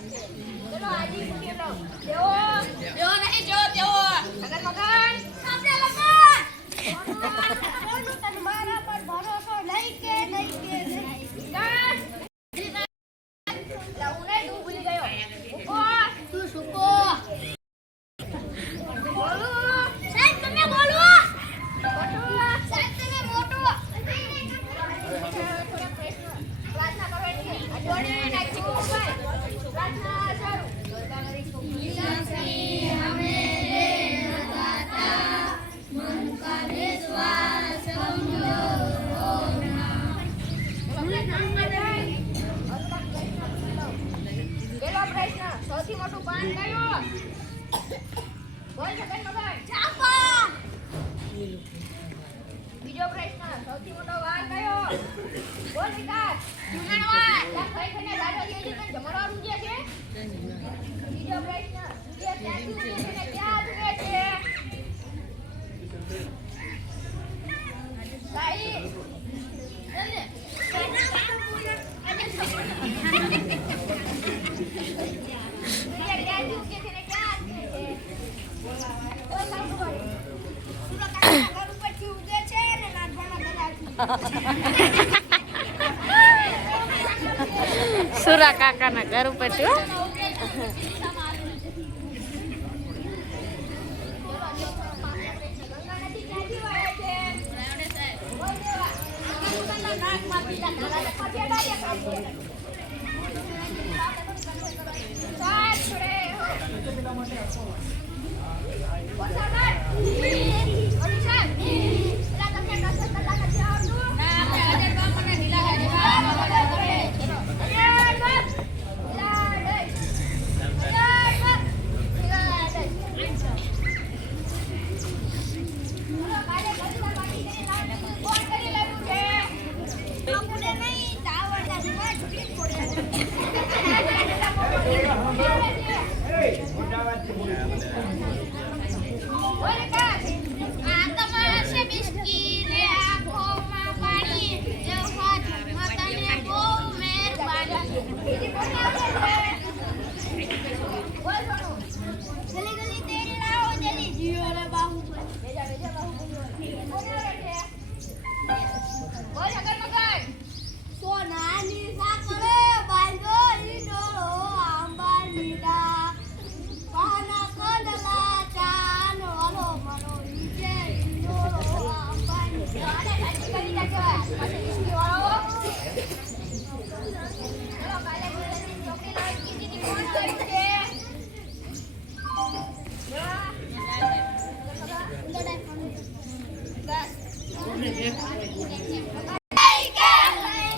ચલો આજી મુઠ્ઠી લો દેવો દેવો નહીં જો દેવો મગન મગન સામે લગન કોનું તને મારા પર ભરોસો નહીં કે કા લાઉને તું ભૂલી ગયો ઉકો તું સુકો બોલો સાહેબ તમે બોલો સાહેબ તમે મોટો પ્રાર્થના કરવાની છે આ જોડે નાખી ઉપર પ્રાર્થના શરૂ શ્રી અમે દાતા મન કા વિશ્વાસ સમજો પેલો પ્રશ્ન સૌથી મોટું પાન કયો બોલ સગન મગન ચાપા બીજો પ્રશ્ન સૌથી મોટો વાર કયો બોલ વિકાસ જુનાનો વાર લા ખાઈ ખાઈને દાડો દે છે તને જમણવાર ઉજે છે બીજો પ્રશ્ન સૂર્ય ક્યાંથી ઉગે છે ને ક્યાં ઉગે છે સાઈ જલ્દી સુરા કાકાના ઘર ઉપર છો